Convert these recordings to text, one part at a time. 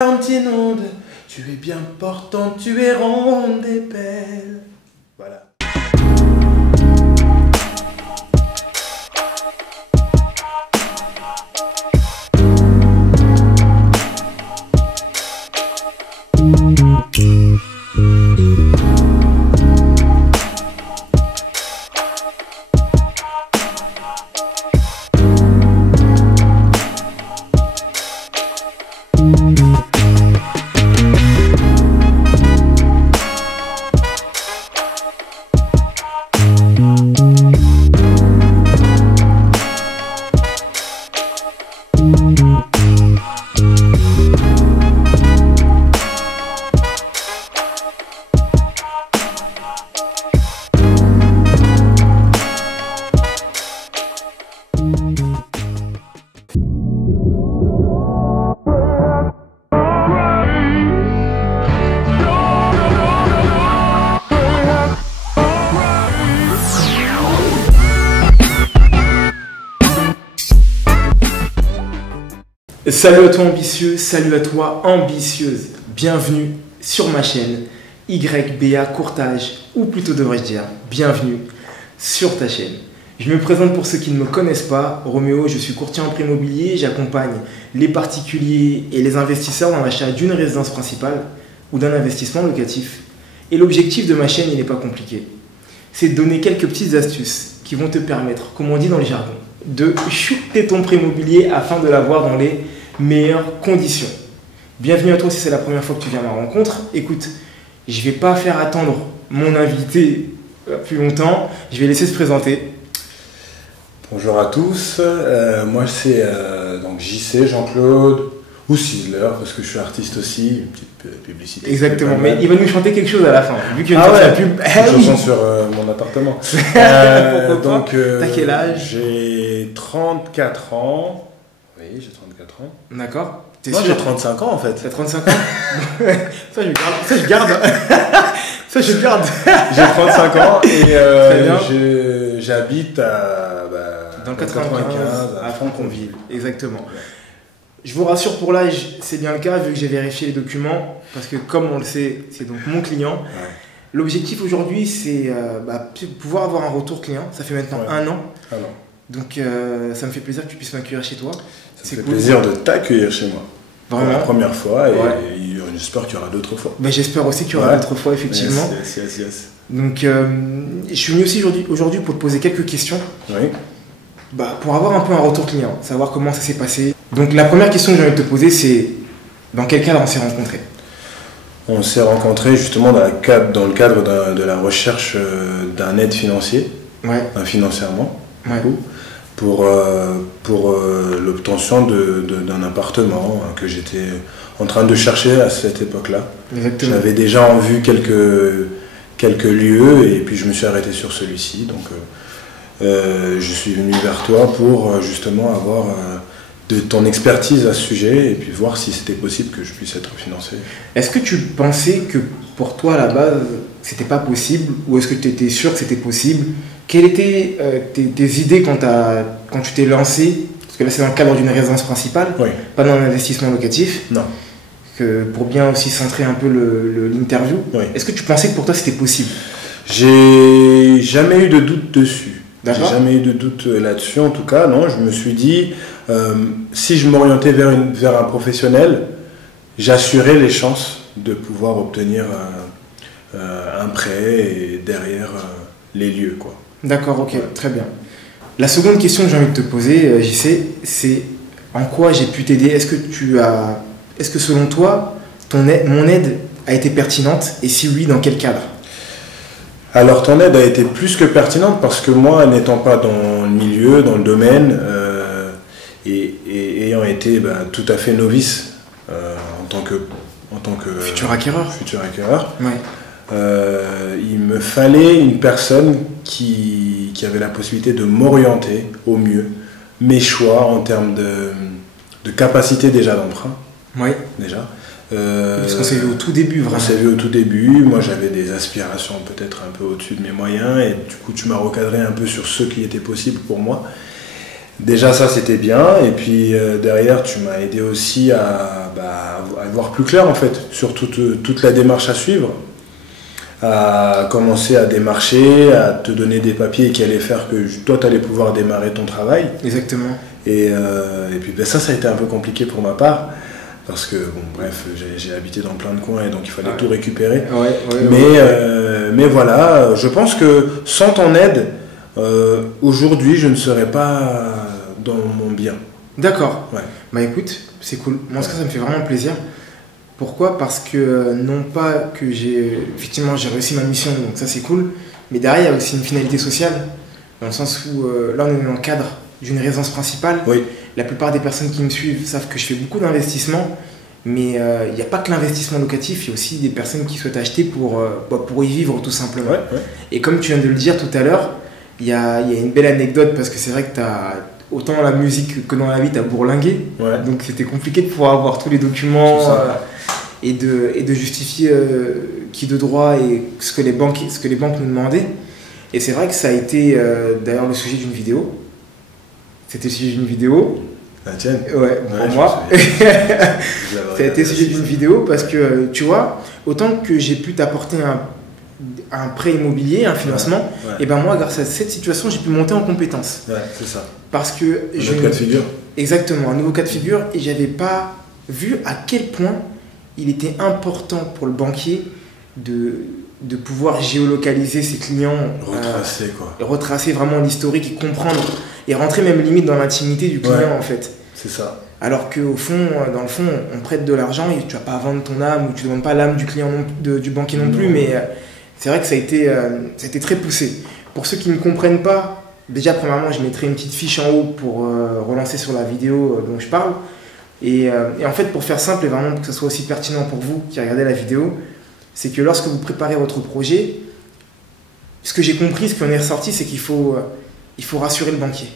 Inonde, tu es bien portante, tu es ronde et belle. Voilà. Salut à toi ambitieux, salut à toi ambitieuse, bienvenue sur ma chaîne YBA Courtage, ou plutôt devrais-je dire, bienvenue sur ta chaîne. Je me présente pour ceux qui ne me connaissent pas, Roméo, je suis courtier en prêt immobilier, j'accompagne les particuliers et les investisseurs dans l'achat d'une résidence principale ou d'un investissement locatif. Et l'objectif de ma chaîne, il n'est pas compliqué, c'est de donner quelques petites astuces qui vont te permettre, comme on dit dans le jargon, de shooter ton prêt immobilier afin de l'avoir dans les meilleures conditions. Bienvenue à toi si c'est la première fois que tu viens à ma rencontre. Écoute, je ne vais pas faire attendre mon invité plus longtemps, je vais laisser se présenter. Bonjour à tous, moi c'est donc JC, Jean-Claude, ou Sizzler, parce que je suis artiste aussi, une petite publicité. Exactement, mais il va nous chanter quelque chose à la fin, vu qu'il y a une la pub. Une chanson sur mon appartement. Donc, t'as quel âge? J'ai 34 ans. Oui, j'ai 34 ans. D'accord. Moi j'ai 35 ans en fait. T'as 35 ans? Ça je garde. Ça je garde. J'ai 35 ans et j'habite dans le 95 à Franconville. Exactement. Je vous rassure, pour l'âge, c'est bien le cas vu que j'ai vérifié les documents, parce que comme on le sait, c'est donc mon client. Ouais. L'objectif aujourd'hui, c'est pouvoir avoir un retour client. Ça fait maintenant un an. Donc ça me fait plaisir que tu puisses m'accueillir chez toi. Ça me fait plaisir de t'accueillir chez moi. Vraiment. Pour la première fois, et j'espère qu'il y aura d'autres fois. Ben, j'espère aussi qu'il y aura d'autres fois, effectivement. Yes. Donc je suis venu aussi aujourd'hui pour te poser quelques questions. Oui. Pour avoir un peu un retour client, savoir comment ça s'est passé. Donc la première question que j'ai envie de te poser, c'est dans quel cadre on s'est rencontrés? On s'est rencontrés justement dans le cadre de la recherche d'un aide financier, d'un financièrement, pour l'obtention d'un appartement que j'étais en train de chercher à cette époque-là. J'avais déjà en vue quelques lieux et puis je me suis arrêté sur celui-ci. Donc je suis venu vers toi pour justement avoir de ton expertise à ce sujet et puis voir si c'était possible que je puisse être financé. Est-ce que tu pensais que pour toi à la base c'était pas possible, ou est-ce que tu étais sûr que c'était possible? Quelles étaient tes idées quand tu t'es lancé? Parce que là c'est dans le cadre d'une résidence principale, pas dans un investissement locatif. Non. Pour bien aussi centrer un peu l'interview. Est-ce que tu pensais que pour toi c'était possible? J'ai jamais eu de doute dessus. J'ai jamais eu de doute là-dessus, en tout cas, non. Je me suis dit, si je m'orientais vers un professionnel, j'assurais les chances de pouvoir obtenir un prêt et derrière les lieux, quoi. D'accord, ok, très bien. La seconde question que j'ai envie de te poser, JC, c'est en quoi j'ai pu t'aider? Est-ce que selon toi, mon aide a été pertinente, et si oui, dans quel cadre? Alors ton aide a été plus que pertinente parce que moi, n'étant pas dans le milieu, dans le domaine, et ayant été tout à fait novice en tant que futur acquéreur, il me fallait une personne qui avait la possibilité de m'orienter au mieux mes choix en termes de capacité déjà d'emprunt. Déjà. Parce qu'on s'est vu au tout début, vraiment. On s'est vu au tout début. Moi, j'avais des aspirations peut-être un peu au-dessus de mes moyens. Et du coup, tu m'as recadré un peu sur ce qui était possible pour moi. Déjà ça c'était bien, et puis derrière tu m'as aidé aussi à voir plus clair en fait sur toute la démarche à suivre, à commencer à démarcher, à te donner des papiers qui allaient faire que toi tu allais pouvoir démarrer ton travail. Exactement. Et puis ça a été un peu compliqué pour ma part, parce que bon bref, j'ai habité dans plein de coins et donc il fallait tout récupérer. Mais voilà, je pense que sans ton aide, aujourd'hui je ne serais pas dans mon bien. D'accord. Ouais. Bah écoute, c'est cool. Moi, ça me fait vraiment plaisir. Pourquoi ? Parce que non pas que effectivement j'ai réussi ma mission, donc ça c'est cool, mais derrière il y a aussi une finalité sociale, dans le sens où là on est dans le cadre d'une résidence principale. Oui. La plupart des personnes qui me suivent savent que je fais beaucoup d'investissements, mais il n'y a pas que l'investissement locatif, il y a aussi des personnes qui souhaitent acheter pour y vivre tout simplement. Ouais. Et comme tu viens de le dire tout à l'heure, il y a une belle anecdote, parce que c'est vrai que tu as autant dans la musique que dans la vie, tu as bourlingué. Ouais. Donc c'était compliqué de pouvoir avoir tous les documents et de justifier qui de droit et ce que les banques nous demandaient. Et c'est vrai que ça a été d'ailleurs le sujet d'une vidéo. C'était le sujet d'une vidéo. La tienne ? Ouais, pour moi. Ça a été le sujet d'une vidéo parce que, tu vois, autant que j'ai pu t'apporter un prêt immobilier, un financement, et ben moi, grâce à cette situation, j'ai pu monter en compétence. Ouais, c'est ça. Parce que un nouveau cas de figure. Exactement, un nouveau cas de figure, et j'avais pas vu à quel point il était important pour le banquier de pouvoir géolocaliser ses clients, retracer vraiment l'historique et comprendre, et rentrer même limite dans l'intimité du client en fait. C'est ça. Alors qu'au fond, dans le fond, on prête de l'argent et tu vas pas vendre ton âme, ou tu ne demandes pas l'âme du client du banquier non plus, mais c'est vrai que ça a été très poussé. Pour ceux qui ne comprennent pas, déjà premièrement je mettrai une petite fiche en haut pour relancer sur la vidéo dont je parle. Et en fait, pour faire simple et vraiment pour que ça soit aussi pertinent pour vous qui regardez la vidéo, c'est que lorsque vous préparez votre projet, ce que j'ai compris, ce qui en est ressorti, c'est qu'il faut rassurer le banquier.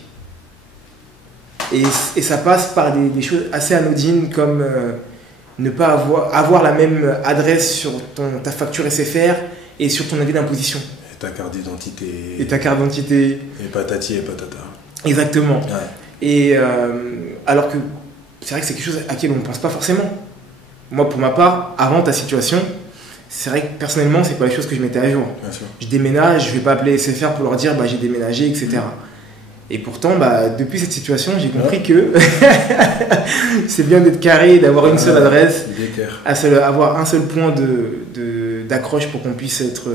Et ça passe par des choses assez anodines comme ne pas avoir la même adresse sur ta facture SFR et sur ton avis d'imposition. Et ta carte d'identité. Et patati et patata. Exactement. Ouais. Et alors que c'est vrai que c'est quelque chose à laquelle on ne pense pas forcément. Moi, pour ma part, avant ta situation, c'est vrai que personnellement, c'est pas les choses que je mettais à jour. Bien sûr. Je déménage, je vais pas appeler SFR pour leur dire j'ai déménagé, etc. Et pourtant, depuis cette situation, j'ai compris que c'est bien d'être carré, d'avoir une seule adresse, avoir un seul point d'accroche pour qu'on puisse être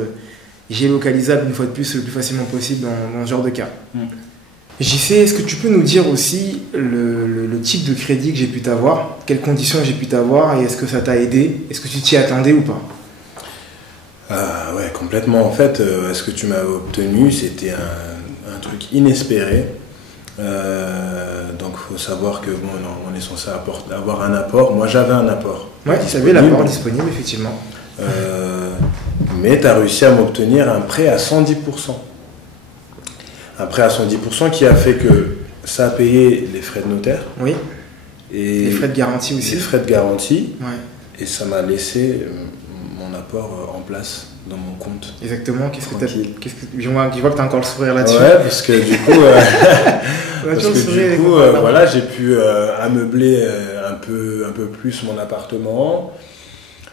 géolocalisable une fois de plus le plus facilement possible dans ce genre de cas. JC, est-ce que tu peux nous dire aussi le type de crédit que j'ai pu t'avoir, quelles conditions j'ai pu t'avoir et est-ce que ça t'a aidé? Est-ce que tu t'y attendais ou pas? Ouais, complètement. En fait, ce que tu m'as obtenu, c'était un truc inespéré. Donc, il faut savoir que on est censé avoir un apport. Moi, j'avais un apport. Ouais, tu avais l'apport disponible, effectivement. Mais tu as réussi à m'obtenir un prêt à 110%. Un prêt à 110% qui a fait que ça a payé les frais de notaire. Oui. Et les frais de garantie aussi. Les frais de garantie. Ouais. Et ça m'a laissé mon apport en place dans mon compte. Exactement. Je vois que tu as encore le sourire là-dessus. Ouais, parce que du coup, voilà, j'ai pu ameubler un peu plus mon appartement.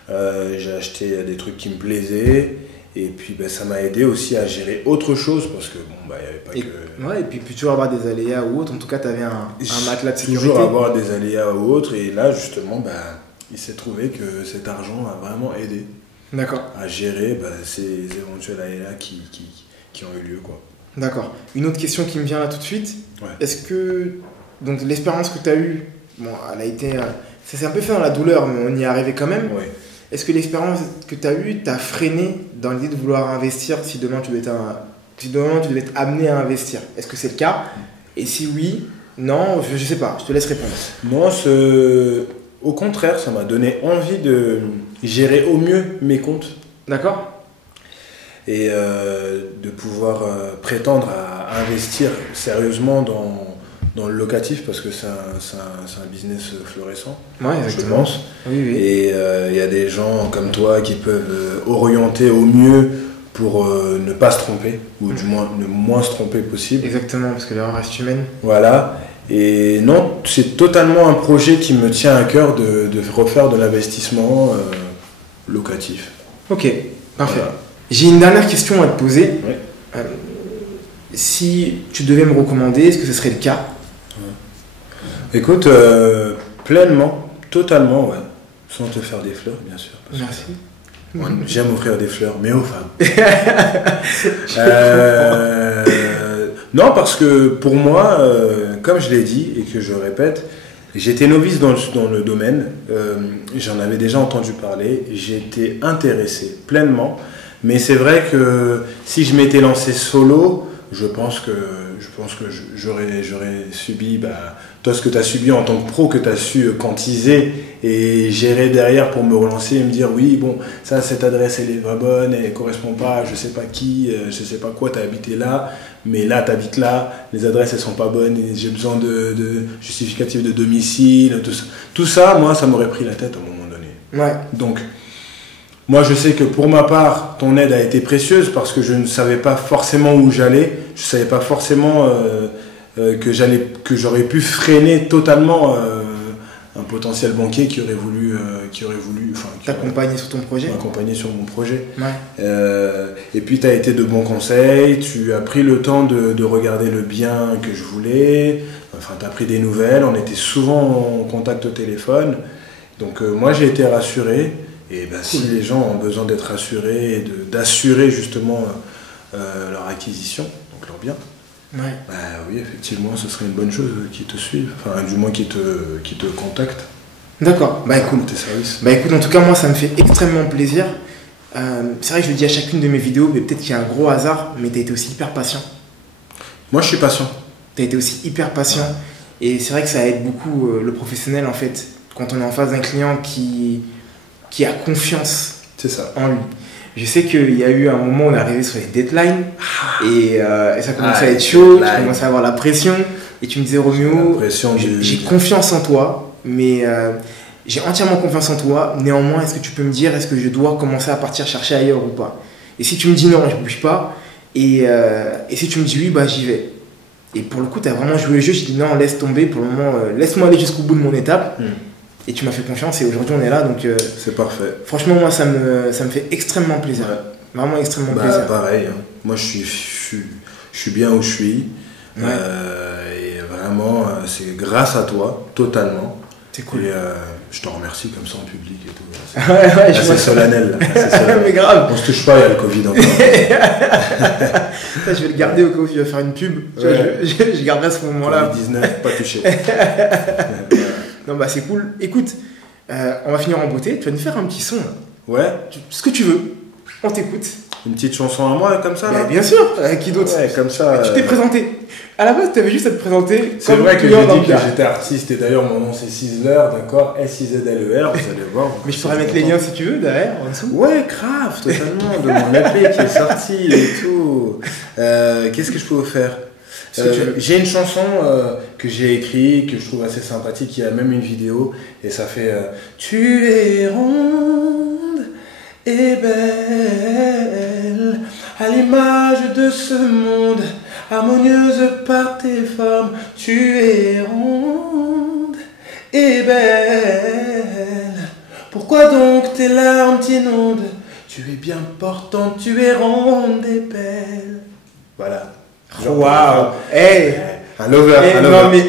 J'ai acheté des trucs qui me plaisaient. Et puis ça m'a aidé aussi à gérer autre chose parce que il n'y avait pas que... Ouais, et puis toujours avoir des aléas ou autres. En tout cas, tu avais un matelas de sécurité. Toujours avoir des aléas ou autres. Et là, justement, il s'est trouvé que cet argent a vraiment aidé. D'accord. À gérer ces éventuels aléas qui ont eu lieu, quoi. D'accord. Une autre question qui me vient là tout de suite. Ouais. Est-ce que donc l'expérience que tu as eue, elle a été... ça s'est un peu fait dans la douleur, mais on y est arrivé quand même. Ouais. Est-ce que l'expérience que tu as eue t'a freiné dans l'idée de vouloir investir si demain tu devais être amené à investir? Est-ce que c'est le cas? Et si oui, non, je ne sais pas, je te laisse répondre. Non, au contraire, ça m'a donné envie de gérer au mieux mes comptes. D'accord. Et de pouvoir prétendre à investir sérieusement dans le locatif parce que c'est un business florissant, ouais, je pense. Oui. Et il y a des gens comme toi qui peuvent orienter au mieux pour ne pas se tromper, ou du moins le moins se tromper possible. Exactement, parce que l'erreur reste humaine. Voilà. Et non, c'est totalement un projet qui me tient à cœur de refaire de l'investissement locatif. Ok, parfait. Voilà. J'ai une dernière question à te poser. Oui. Si tu devais me recommander, est-ce que ce serait le cas? Écoute, pleinement, totalement, ouais. Sans te faire des fleurs, bien sûr. Merci. J'aime offrir des fleurs, mais aux femmes. Non, parce que pour moi, comme je l'ai dit et que je répète, j'étais novice dans le domaine. J'en avais déjà entendu parler. J'étais intéressé pleinement. Mais c'est vrai que si je m'étais lancé solo, je pense que j'aurais subi toi ce que tu as subi en tant que pro, que tu as su quantiser et gérer derrière pour me relancer et me dire oui, bon, ça, cette adresse elle est pas bonne, elle correspond pas à je sais pas qui, je sais pas quoi, tu as habité là, mais là tu habites là, les adresses elles sont pas bonnes, et j'ai besoin de justificatifs de domicile, tout ça, moi ça m'aurait pris la tête à un moment donné. Ouais. Donc moi, je sais que pour ma part, ton aide a été précieuse parce que je ne savais pas forcément où j'allais. Je ne savais pas forcément que j'aurais pu freiner totalement un potentiel banquier qui aurait voulu t'accompagner sur ton projet. M'accompagner sur mon projet. Ouais. Et puis, tu as été de bons conseils. Tu as pris le temps de regarder le bien que je voulais. Enfin, tu as pris des nouvelles. On était souvent en contact au téléphone. Donc, moi, j'ai été rassuré. Et si les gens ont besoin d'être rassurés et d'assurer justement leur acquisition, donc leur bien, ouais. Oui, effectivement, ce serait une bonne chose qu'ils te suivent, enfin du moins qu'ils te contactent. D'accord, écoute, tes services. Écoute, en tout cas, moi ça me fait extrêmement plaisir. C'est vrai que je le dis à chacune de mes vidéos, mais peut-être qu'il y a un gros hasard, mais tu as été aussi hyper patient. Moi je suis patient. Tu as été aussi hyper patient. Et c'est vrai que ça aide beaucoup le professionnel en fait, quand on est en face d'un client qui a confiance en lui. Je sais qu'il y a eu un moment où on est arrivé sur les deadlines et ça commençait à être chaud, tu commençais à avoir la pression et tu me disais Roméo, j'ai confiance en toi, mais j'ai entièrement confiance en toi, néanmoins est-ce que tu peux me dire est-ce que je dois commencer à partir chercher ailleurs ou pas? Et si tu me dis non, je bouge pas, et si tu me dis oui, j'y vais. Et pour le coup, tu as vraiment joué le jeu, je dis non, laisse tomber, pour le moment, laisse-moi aller jusqu'au bout de mon étape. Et tu m'as fait confiance et aujourd'hui on est là, donc c'est parfait. Franchement, moi ça me fait extrêmement plaisir. Ouais. Vraiment extrêmement plaisir. Pareil, hein. Moi je suis bien où je suis. Ouais. Et vraiment, c'est grâce à toi, totalement. C'est cool. Et je te remercie comme ça en public et tout. C'est solennel. Mais grave. On se touche pas, il y a le Covid encore. Ça, je vais le garder au cas où tu vas faire une pub. Ouais. Je garderai ce moment-là. Covid-19, pas touché. Non, c'est cool. Écoute, on va finir en beauté. Tu vas nous faire un petit son. Là. Ouais. Ce que tu veux. On t'écoute. Une petite chanson à moi comme ça là. Bien sûr. Qui d'autre? Ouais, comme ça. Tu t'es présenté. À la base, tu avais juste à te présenter. C'est vrai que j'ai dit que j'étais artiste et d'ailleurs mon nom c'est Sizzler, d'accord, S-I-Z-L-E-R, vous allez voir. Mais je pourrais mettre les liens si tu veux derrière, en dessous. Ouais, grave, totalement. De mon EP qui est sorti et tout. Qu'est-ce que je peux vous faire? J'ai une chanson que j'ai écrite, que je trouve assez sympathique, il y a même une vidéo, et ça fait Tu es ronde et belle, à l'image de ce monde, harmonieuse par tes formes. Tu es ronde et belle, pourquoi donc tes larmes t'inondent? Tu es bien portante, tu es ronde et belle. Voilà. Waouh! Hey! Un lover, un lover. Non, mais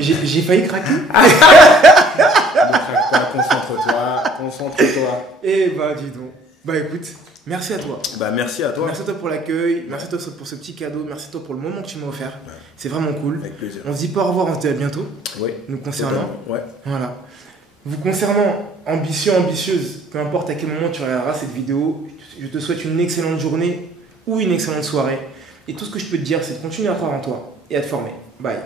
j'ai failli craquer. Ne craque pas, concentre-toi. Eh dis donc. Écoute, merci à toi. Merci à toi. Merci à toi pour l'accueil, merci à toi pour ce petit cadeau, merci à toi pour le moment que tu m'as offert. Ouais. C'est vraiment cool. Avec plaisir. On se dit pas au revoir, on se dit à bientôt. Oui. Nous concernant. Ouais. Voilà. Vous concernant, ambitieux, ambitieuse, peu importe à quel moment tu regarderas cette vidéo, je te souhaite une excellente journée ou une excellente soirée. Et tout ce que je peux te dire, c'est de continuer à croire en toi et à te former. Bye.